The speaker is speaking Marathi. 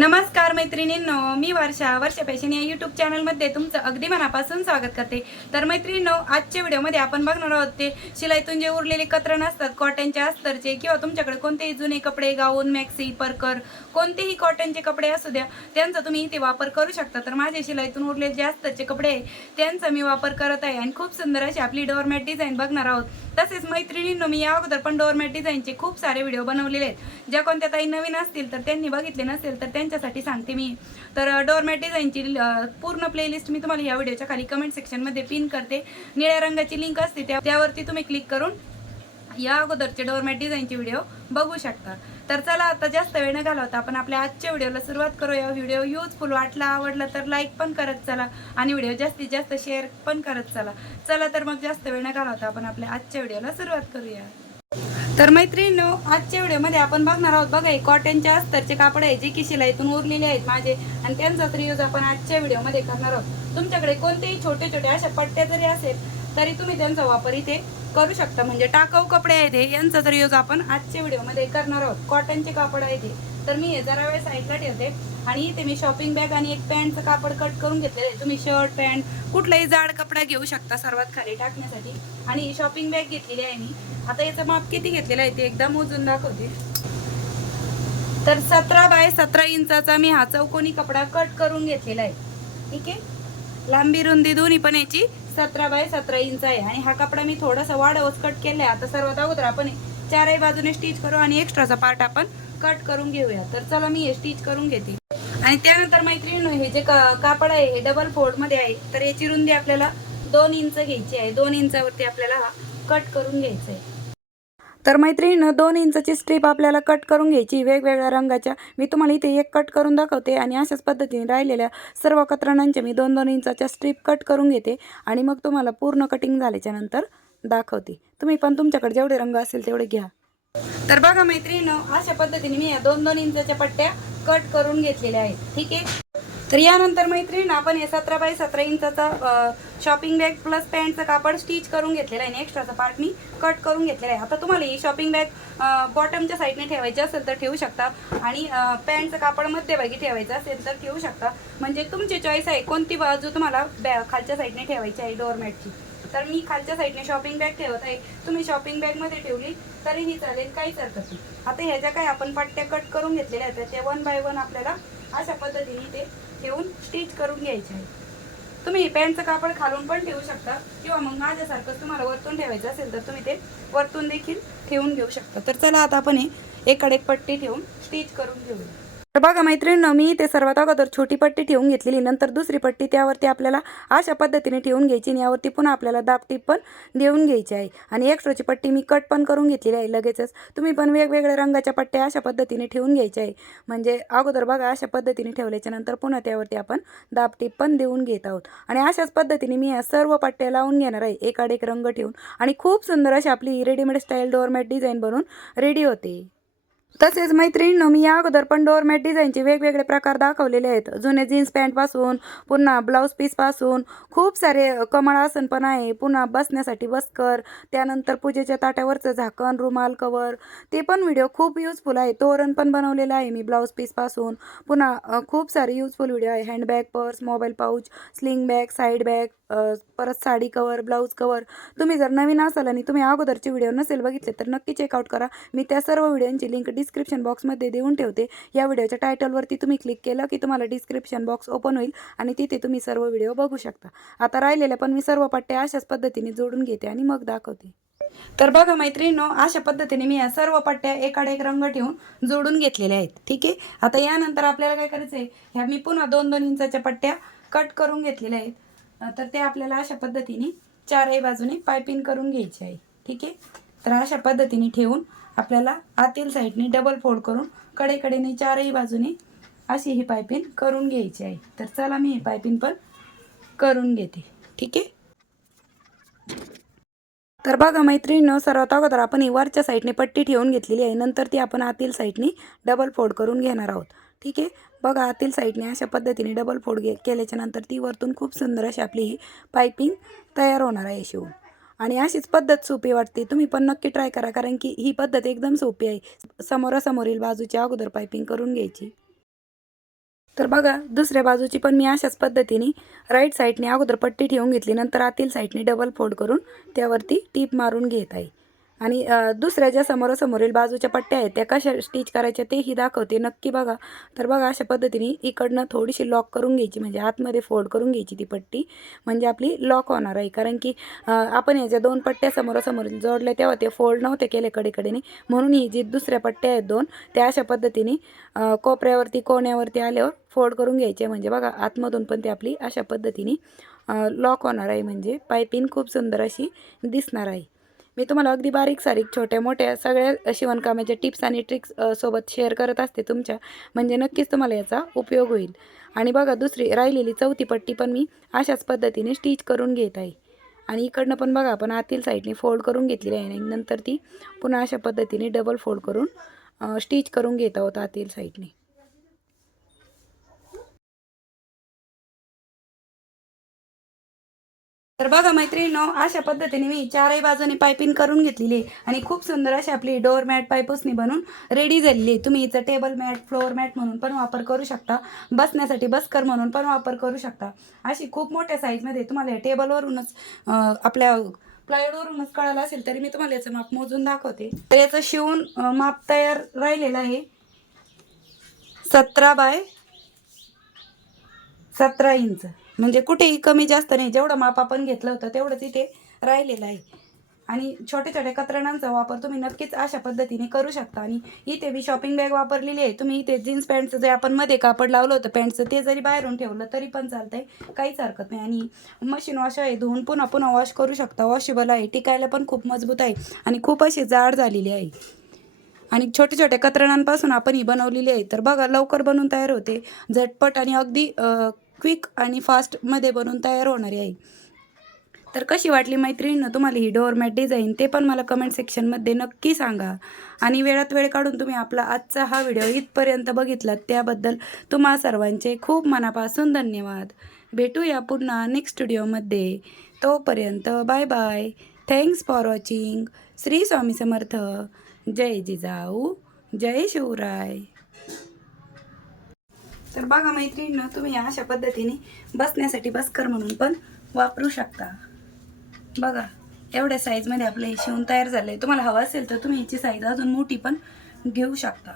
नमस्कार मैत्रिणींनो मी वर्षा वर्षा फॅशन या युट्यूब चॅनलमध्ये तुमचं अगदी मनापासून स्वागत करते. तर मैत्रिणींनो आजच्या व्हिडिओमध्ये आपण बघणार आहोत ते शिलाईतून जे उरलेले कतरण असतात कॉटनच्या अस्तरचे किंवा तुमच्याकडे कोणतेही जुने कपडे गाऊन मॅक्सी परकर कोणतेही कॉटनचे कपडे असू द्या त्यांचा तुम्ही इथे वापर करू शकता. तर माझे शिलाईतून उरलेले जे अस्तरचे कपडे आहे त्यांचा मी वापर करत आहे आणि खूप सुंदर अशी आपली डोअरमॅट डिझाईन बघणार आहोत. तसेच मैत्रिणींनो मी या अगोदर पण डोअरमॅट डिझाईनचे खूप सारे व्हिडिओ बनवलेले आहेत. ज्या कोणत्या काही नवीन असतील तर त्यांनी बघितले नसेल तर त्यांच्यासाठी सांगते मी. तर डोरमॅट डिझाईनची पूर्ण प्लेलिस्ट मी तुम्हाला या व्हिडिओच्या खाली कमेंट सेक्शनमध्ये पिन करते. निळ्या रंगाची लिंक असते त्या त्यावरती तुम्ही क्लिक करून या अगोदरचे डोरमॅट डिझाईनचे व्हिडिओ बघू शकता. तर चला आता जास्त वेळ न घालवता आपण आपल्या आजच्या व्हिडिओला सुरुवात करूया. व्हिडिओ युजफुल वाटला आवडला तर लाईक पण करत चला आणि व्हिडिओ जास्तीत जास्त शेअर पण करत चला. चला तर मग जास्त वेळ न घालवता आपण आपल्या आजच्या व्हिडिओला सुरुवात करूया. तर मैत्रिणींनो आजच्या व्हिडिओमध्ये आपण बघणार आहोत बघा कॉटनच्या अस्तरचे कापड आहे जे की शिलाईतून उरलेले आहेत माझे. आणि त्यांचा तर यूज आपण आजच्या व्हिडिओमध्ये करणार आहोत. तुमच्याकडे कोणतेही छोटे छोटे अशा पट्ट्या जरी असेल तरी तुम्ही त्यांचा वापर इथे करू शकता. म्हणजे टाकाऊ कपडे आहेत हे यांचा तर यूज आपण आजच्या व्हिडिओमध्ये करणार आहोत. कॉटनचे कापड आहे ते. तर मी हे जरा वेळ साईडला ठेवते आणि इथे मी शॉपिंग बॅग आणि एक पॅन्टचं कापड कट करून घेतलेलं आहे. तुम्ही शर्ट पॅन्ट कुठलाही जाड कपडा घेऊ शकता सर्वात खाली टाकण्यासाठी. आणि ही शॉपिंग बॅग घेतलेली आहे मी. आता याचं माप किती घेतलेलं आहे ते एकदा मोजून दाखवते. तर सतरा बाय सतरा इंचाचा मी हा चौकोनी कपडा कट करून घेतलेला आहे. ठीक आहे? लांबी रुंदी दोन्ही पण याची सतरा बाय सतरा इंच आहे. आणि हा कपडा मी थोडासा वाढवच कट केलाय. आता सर्वात अगोदर आपण चारही बाजूने स्टिच करू आणि एक्स्ट्राचा पार्ट आपण कट करून घेऊया. तर चला मी हे स्टिच करून घेते. आणि त्यानंतर मैत्रिणी हे जे का- कापड आहे हे डबल फोल्डमध्ये आहे. तर याची रुंदी आपल्याला दोन इंच घ्यायची आहे. दोन इंचावरती आपल्याला हा कट करून घ्यायचा आहे. तर मैत्रिणीनं दोन इंचाची स्ट्रीप आपल्याला कट करून घ्यायची. वेगवेगळ्या रंगाच्या. मी तुम्हाला इथे एक कट करून दाखवते आणि अशाच पद्धतीने राहिलेल्या सर्व कतरणांच्या मी दोन दोन इंचाच्या स्ट्रीप कट करून घेते आणि मग तुम्हाला पूर्ण कटिंग झाल्याच्यानंतर दाखवते. तुम्ही पण तुमच्याकडे जेवढे रंग असेल तेवढे घ्या. तर बघा मैत्रिणीनं अशा पद्धतीने मी या दोन दोन इंचाच्या पट्ट्या कट करून घेतलेल्या आहेत. ठीक आहे? तर यानंतर मैत्रीण आपण हे सतरा बाय सतरा इंचाचा शॉपिंग बॅग प्लस पॅन्टचं कापड स्टिच करून घेतलेलं आहे. आणि एक्स्ट्राचा पार्ट मी कट करून घेतलेला आहे. आता तुम्हाला ही शॉपिंग बॅग बॉटमच्या साईडने ठेवायची असेल तर ठेवू शकता. आणि पॅन्टचं कापड मध्यभागी ठेवायचं असेल तर ठेवू शकता. म्हणजे तुमची चॉईस आहे कोणती बाजू तुम्हाला बॅ खालच्या साईडने ठेवायची आहे डोअरमॅटची तर मी खालच्या साईडने शॉपिंग बॅग ठेवत आहे. तुम्ही शॉपिंग बॅगमध्ये ठेवली तरीही चालेल काहीच हरकत नाही. आता ह्याच्या काय आपण पट्ट्या कट करून घेतलेल्या आहेत त्या वन बाय वन आपल्याला अशा पद्धतीने ते ठेवून स्टिच करून घ्यायचे आहे तुम्ही पॅन्टचं कापड खालून पण ठेवू शकता किंवा मग माझ्यासारखं तुम्हाला वरतून ठेवायचं असेल तर तुम्ही ते वरतून देखील ठेवून घेऊ शकता. तर चला आता आपण हे एकडे एक पट्टी ठेवून स्टिच करून घेऊया. बघा मैत्रिणीनं मी ते सर्वात अगोदर छोटी पट्टी ठेवून घेतलेली नंतर दुसरी पट्टी त्यावरती आपल्याला अशा पद्धतीने ठेवून घ्यायची आणि यावरती पुन्हा आपल्याला दाब पण देऊन घ्यायची आहे. आणि एक्स्ट्राची पट्टी मी कट पण करून घेतलेली आहे लगेचच. तुम्ही पण वेगवेगळ्या रंगाच्या पट्ट्या अशा पद्धतीने ठेवून घ्यायच्या आहे. म्हणजे अगोदर बघा अशा पद्धतीने ठेवल्याच्या नंतर पुन्हा त्यावरती आपण दाबटीप पण देऊन घेत आहोत. आणि अशाच पद्धतीने मी या सर्व पट्ट्या लावून घेणार आहे एकाड एक रंग ठेवून. आणि खूप सुंदर अशी आपली रेडीमेड स्टाईल डोअरमॅट डिझाईन बनवून रेडी होते. तसेच मैत्रिणींनो मी या अगोदर पण डोअरमॅट डिझाईनचे वेगवेगळे प्रकार दाखवलेले आहेत. जुने जीन्स पॅन्टपासून पुन्हा ब्लाऊज पीसपासून खूप सारे कमळ आसन पण आहे. पुन्हा बसण्यासाठी बसकर त्यानंतर पूजेच्या ताट्यावरचं झाकण रुमाल कवर ते पण व्हिडिओ खूप युजफुल आहे. तोरण पण बनवलेलं आहे मी ब्लाऊज पीसपासून पुन्हा खूप सारे युजफुल व्हिडिओ आहे. Handbag purse mobile pouch sling bag side bag परत साडी कवर ब्लाऊज कवर तुम्ही जर नवीन असाल आणि तुम्ही अगोदरचे व्हिडिओ नसेल बघितले तर नक्की चेकआउट करा. मी त्या सर्व व्हिडिओंची लिंक डिस्क्रिप्शन बॉक्समध्ये देऊन ठेवते. या व्हिडिओच्या टायटलवरती तुम्ही क्लिक केलं की तुम्हाला डिस्क्रिप्शन बॉक्स ओपन होईल आणि तिथे तुम्ही सर्व व्हिडिओ बघू शकता. आता राहिलेल्या पण मी सर्व पट्ट्या अशाच पद्धतीने जोडून घेते आणि मग दाखवते. तर बघा मैत्रिणीनो अशा पद्धतीने मी या सर्व पट्ट्या एकाडे एक रंग ठेवून जोडून घेतलेल्या आहेत. ठीक आहे? आता यानंतर आपल्याला काय करायचं आहे ह्या मी पुन्हा दोन दोन इंचाच्या पट्ट्या कट करून घेतलेल्या आहेत. तर ते आपल्याला अशा पद्धतीने चारही बाजूने पायपिंग करून घ्यायची आहे. ठीक आहे? तर अशा पद्धतीने ठेवून आपल्याला आतील साईडने डबल फोल्ड करून कडेकडेने चारही बाजूने अशी ही पायपिंग करून घ्यायची आहे. तर चला मी ही पायपिंग पण करून घेते. ठीक आहे? तर बघा मैत्रिणीनं सर्वात अगोदर आपण ही वरच्या साईडने पट्टी ठेवून घेतलेली आहे. नंतर ती आपण आतील साईडने डबल फोल्ड करून घेणार आहोत. ठीक आहे? बघा आतील साईडने अशा पद्धतीने डबल फोल्ड घे केल्याच्यानंतर ती वरतून खूप सुंदर अशी आपली ही पायपिंग तयार होणार आहे शिवून आणि अशीच पद्धत सोपी वाटते. तुम्ही पण नक्की ट्राय करा कारण की ही पद्धत एकदम सोपी आहे. समोरासमोरील बाजूच्या अगोदर पायपिंग करून घ्यायची. तर बघा दुसऱ्या बाजूची पण मी अशाच पद्धतीने राईट साईडने अगोदर पट्टी ठेवून घेतली नंतर आतील साईडने डबल फोल्ड करून त्यावरती टीप मारून घेत आहे. आणि दुसऱ्या ज्या समोरासमोरील बाजूच्या पट्ट्या आहेत त्या कशा स्टिच करायच्या तेही दाखवते. नक्की बघा. तर बघा अशा पद्धतीने इकडनं थोडीशी लॉक करून घ्यायची म्हणजे आतमध्ये फोल्ड करून घ्यायची ती पट्टी. म्हणजे आपली लॉक होणार आहे. कारण की आपण याच्या दोन पट्ट्या समोरासमोर जोडल्या तेव्हा ते फोल्ड नव्हते केले कडेकडेने. म्हणून ही जी दुसऱ्या पट्ट्या आहेत दोन त्या अशा पद्धतीने कोपऱ्यावरती कोण्यावरती आल्यावर फोल्ड करून घ्यायचे. म्हणजे बघा आतमधून पण ते आपली अशा पद्धतीने लॉक होणार आहे. म्हणजे पायपिंग खूप सुंदर अशी दिसणार आहे. मी तुम्हाला अगदी बारीक सारीक छोट्या मोठ्या सगळ्या शिवणकामाच्या टिप्स आणि ट्रिक्स सोबत शेअर करत असते तुमच्या. म्हणजे नक्कीच तुम्हाला याचा उपयोग होईल. आणि बघा दुसरी राहिलेली चौथी पट्टी पण मी अशाच पद्धतीने स्टिच करून घेत आहे. आणि इकडनं पण बघा आपण आतील साईडने फोल्ड करून घेतलेली आहे. आणि नंतर ती पुन्हा अशा पद्धतीने डबल फोल्ड करून स्टिच करून घेत आहोत आतील साईडने. तर बघा मैत्रिणीनो अशा पद्धतीने मी चारही बाजूने पायपिंग करून घेतलेली आणि खूप सुंदर अशी आपली डोअर मॅट पायपुसणी बनून रेडी झालेली तुम्ही इथं टेबल मॅट फ्लोअर मॅट म्हणून पण वापर करू शकता. बसण्यासाठी बसकर म्हणून पण वापर करू शकता. अशी खूप मोठ्या साईजमध्ये तुम्हाला या टेबलवरूनच आपल्या प्लायवूडवरूनच कळालं असेल तरी मी तुम्हाला याचं माप मोजून दाखवते. तर याचं शिवून माप तयार राहिलेलं आहे. सतरा बाय सतरा इंच. म्हणजे कुठेही कमी जास्त नाही. जेवढं माप आपण घेतलं होतं तेवढं तिथे राहिलेलं आहे. आणि छोट्या छोट्या कतरणांचा वापर तुम्ही नक्कीच अशा पद्धतीने करू शकता. आणि इथे मी शॉपिंग बॅग वापरलेली आहे. तुम्ही इथे जीन्स पॅन्टचं जे आपण मध्ये कापड लावलं होतं पॅन्टचं ते जरी बाहेरून ठेवलं तरी पण चालतंय. काहीच हरकत नाही. आणि मशीन वॉश आहे धुवून पुन्हा पुन्हा वॉश करू शकता. वॉशेबल आहे टिकायला पण खूप मजबूत आहे. आणि खूप अशी जाड झालेली आहे. आणि छोट्या छोट्या कतरणांपासून आपण ही बनवलेली आहे. तर बघा लवकर बनवून तयार होते. झटपट आणि अगदी क्विक आणि फास्टमध्ये बनवून तयार होणारी आहे. तर कशी वाटली मैत्रिणीनं तुम्हाला ही डोअरमॅट डिझाईन ते पण मला कमेंट सेक्शनमध्ये नक्की सांगा. आणि वेळात वेळ काढून तुम्ही आपला आजचा हा व्हिडिओ इथपर्यंत बघितलात त्याबद्दल तुम्हा सर्वांचे खूप मनापासून धन्यवाद. भेटूया पुन्हा नेक्स्ट व्हिडिओमध्ये तोपर्यंत bye bye thanks for watching Shri Swami Samarth. Jai Jijau. Jai Shivrai. तर बघा मैत्रिणीनं तुम्ही अशा पद्धतीने बसण्यासाठी बसकर म्हणून पण वापरू शकता. बघा एवढ्या साईजमध्ये आपलं हे शिवून तयार झालं. आहे तुम्हाला हवं असेल तर तुम्ही याची साईज अजून मोठी पण घेऊ शकता.